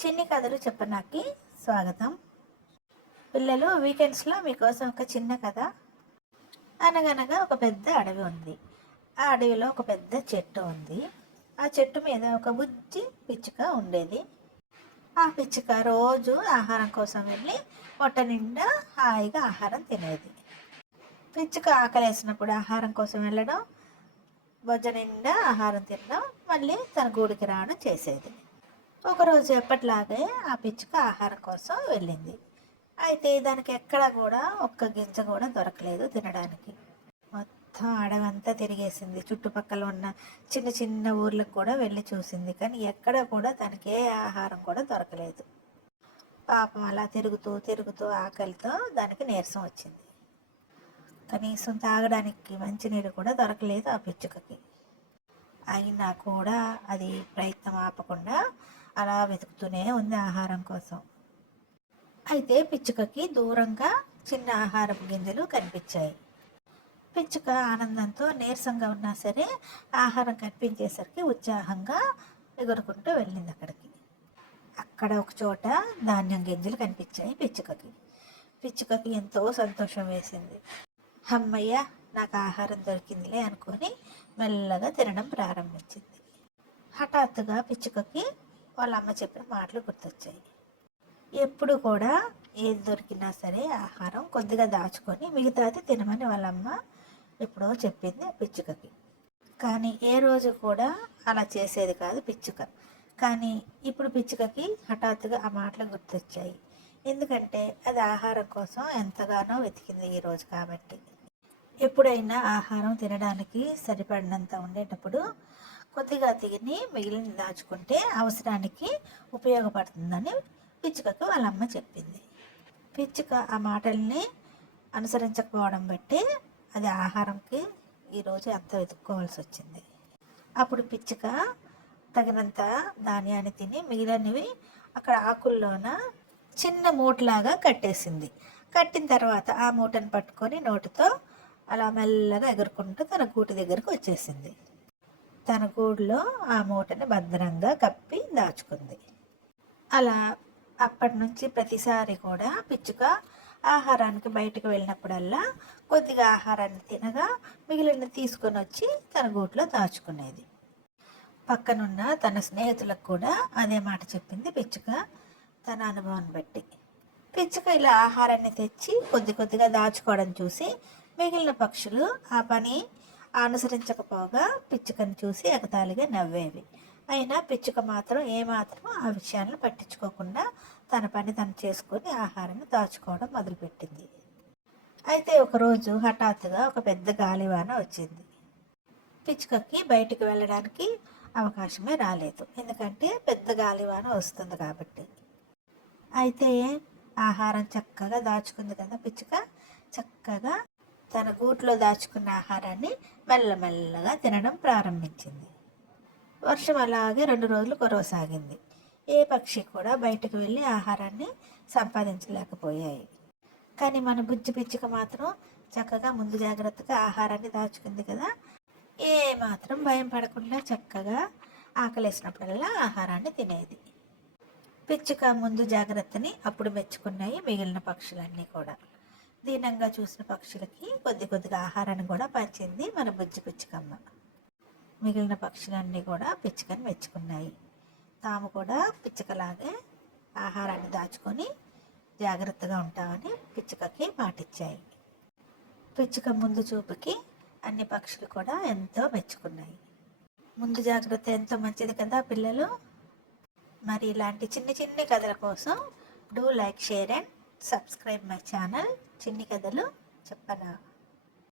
చిన్ని కథలు చెప్పనాకి స్వాగతం. పిల్లలు, వీకెండ్స్లో మీకోసం ఒక చిన్న కథ. అనగనగా ఒక పెద్ద అడవి ఉంది. ఆ అడవిలో ఒక పెద్ద చెట్టు ఉంది. ఆ చెట్టు మీద ఒక బుజ్జి పిచ్చుక ఉండేది. ఆ పిచ్చుక రోజు ఆహారం కోసం వెళ్ళి పొట్ట నిండా హాయిగా ఆహారం తినేది. పిచ్చుక ఆకలేసినప్పుడు ఆహారం కోసం వెళ్ళడం, బొజ్జ నిండా ఆహారం తినడం, మళ్ళీ తన గూడికి రావడం చేసేది. ఒకరోజు ఎప్పటిలాగే ఆ పిచ్చుక ఆహారం కోసం వెళ్ళింది. అయితే దానికి ఎక్కడ కూడా ఒక్క గింజ కూడా దొరకలేదు తినడానికి. మొత్తం అడవంతా తిరిగేసింది. చుట్టుపక్కల ఉన్న చిన్న చిన్న ఊర్లకు కూడా వెళ్ళి చూసింది, కానీ ఎక్కడ కూడా తనకి ఏ ఆహారం కూడా దొరకలేదు. పాపం అలా తిరుగుతూ తిరుగుతూ ఆకలితో దానికి నీరసం వచ్చింది. కనీసం తాగడానికి మంచినీరు కూడా దొరకలేదు ఆ పిచ్చుకకి. అయినా కూడా అది ప్రయత్నం ఆపకుండా అలా వెతుకుతూనే ఉంది ఆహారం కోసం. అయితే పిచ్చుకకి దూరంగా చిన్న ఆహారపు గింజలు కనిపించాయి. పిచ్చుక ఆనందంతో నీరసంగా ఉన్నా సరే ఆహారం కనిపించేసరికి ఉత్సాహంగా ఎగురుకుంటూ వెళ్ళింది అక్కడికి. అక్కడ ఒక చోట ధాన్యం గింజలు కనిపించాయి పిచ్చుకకి. పిచ్చుకకి ఎంతో సంతోషం వేసింది. అమ్మయ్య, నాకు ఆహారం దొరికిందిలే అనుకొని మెల్లగా తినడం ప్రారంభించింది. హఠాత్తుగా పిచ్చుకకి వాళ్ళ అమ్మ చెప్పిన మాటలు గుర్తొచ్చాయి. ఎప్పుడు కూడా ఏది దొరికినా సరే ఆహారం కొద్దిగా దాచుకొని మిగతాది తినమని వాళ్ళమ్మ ఎప్పుడో చెప్పింది పిచ్చుకకి. కానీ ఏ రోజు కూడా అలా చేసేది కాదు పిచ్చుక. కానీ ఇప్పుడు పిచ్చుకకి హఠాత్తుగా ఆ మాటలు గుర్తొచ్చాయి. ఎందుకంటే అది ఆహారం కోసం ఎంతగానో వెతికింది ఈరోజు కాబట్టి. ఎప్పుడైనా ఆహారం తినడానికి సరిపడినంత ఉండేటప్పుడు కొద్దిగా తిని మిగిలిన దాచుకుంటే అవసరానికి ఉపయోగపడుతుందని పిచ్చుకకు వాళ్ళమ్మ చెప్పింది. పిచ్చుక ఆ మాటల్ని అనుసరించకపోవడం బట్టి అది ఆహారంకి ఈరోజు అంత వెతుక్కోవాల్సి వచ్చింది. అప్పుడు పిచ్చుక తగినంత ధాన్యాన్ని తిని మిగిలినవి అక్కడ ఆకుల్లోన చిన్న మూటలాగా కట్టేసింది. కట్టిన తర్వాత ఆ మూటను పట్టుకొని నోటితో అలా మెల్లగా ఎగురుకుంటూ తన గూటి దగ్గరకు వచ్చేసింది. తన గూడులో ఆ మూటని భద్రంగా కప్పి దాచుకుంది. అలా అప్పటి నుంచి ప్రతిసారి కూడా పిచ్చుక ఆహారానికి బయటకు వెళ్ళినప్పుడల్లా కొద్దిగా ఆహారాన్ని తినగా మిగిలిన తీసుకొని వచ్చి తన గూట్లో దాచుకునేది. పక్కనున్న తన స్నేహితులకు కూడా అదే మాట చెప్పింది పిచ్చుక తన అనుభవాన్ని బట్టి. పిచ్చుక ఇలా ఆహారాన్ని తెచ్చి కొద్ది కొద్దిగా దాచుకోవడం చూసి మిగిలిన పక్షులు ఆ పని అనుసరించకపోగా పిచ్చుకను చూసి ఎగతాళిగా నవ్వేవి. అయినా పిచ్చుక మాత్రం ఏమాత్రం ఆ విషయాలను పట్టించుకోకుండా తన పని తను చేసుకొని ఆహారాన్ని దాచుకోవడం మొదలుపెట్టింది. అయితే ఒకరోజు హఠాత్తుగా ఒక పెద్ద గాలివాన వచ్చింది. పిచ్చుకకి బయటికి వెళ్ళడానికి అవకాశమే రాలేదు, ఎందుకంటే పెద్ద గాలివాన వస్తుంది కాబట్టి. అయితే ఆహారం చక్కగా దాచుకుంది కదా పిచ్చుక, చక్కగా తన గూట్లో దాచుకున్న ఆహారాన్ని మెల్లమెల్లగా తినడం ప్రారంభించింది. వర్షం అలాగే 2 రోజులు కురవసాగింది. ఏ పక్షి కూడా బయటకు వెళ్ళి ఆహారాన్ని సంపాదించలేకపోయాయి. కానీ మన బుజ్జి పిచ్చుక మాత్రం చక్కగా ముందు జాగ్రత్తగా ఆహారాన్ని దాచుకుంది కదా. ఏ మాత్రం భయం పడకుండా చక్కగా ఆకలేసినప్పుడల్లా ఆహారాన్ని తినేది. పిచ్చుక ముందు జాగ్రత్తని అప్పుడు మెచ్చుకున్నాయి మిగిలిన పక్షులన్నీ కూడా. దీనంగా చూసిన పక్షులకి కొద్ది కొద్దిగా ఆహారాన్ని కూడా పంచింది మన బుజ్జి పిచ్చుకమ్మ. మిగిలిన పక్షులన్నీ కూడా పిచ్చుకని మెచ్చుకున్నాయి. తాము కూడా పిచ్చుకలాగే ఆహారాన్ని దాచుకొని జాగ్రత్తగా ఉంటామని పిచ్చుకకి మాటిచ్చాయి. పిచ్చుక ముందు చూపుకి అన్ని పక్షులు కూడా ఎంతో మెచ్చుకున్నాయి. ముందు జాగ్రత్త ఎంతో మంచిది కదా పిల్లలు. మరి ఇలాంటి చిన్ని చిన్ని కథల కోసం do like, share and subscribe my channel చిన్ని కథలు చెప్పనా.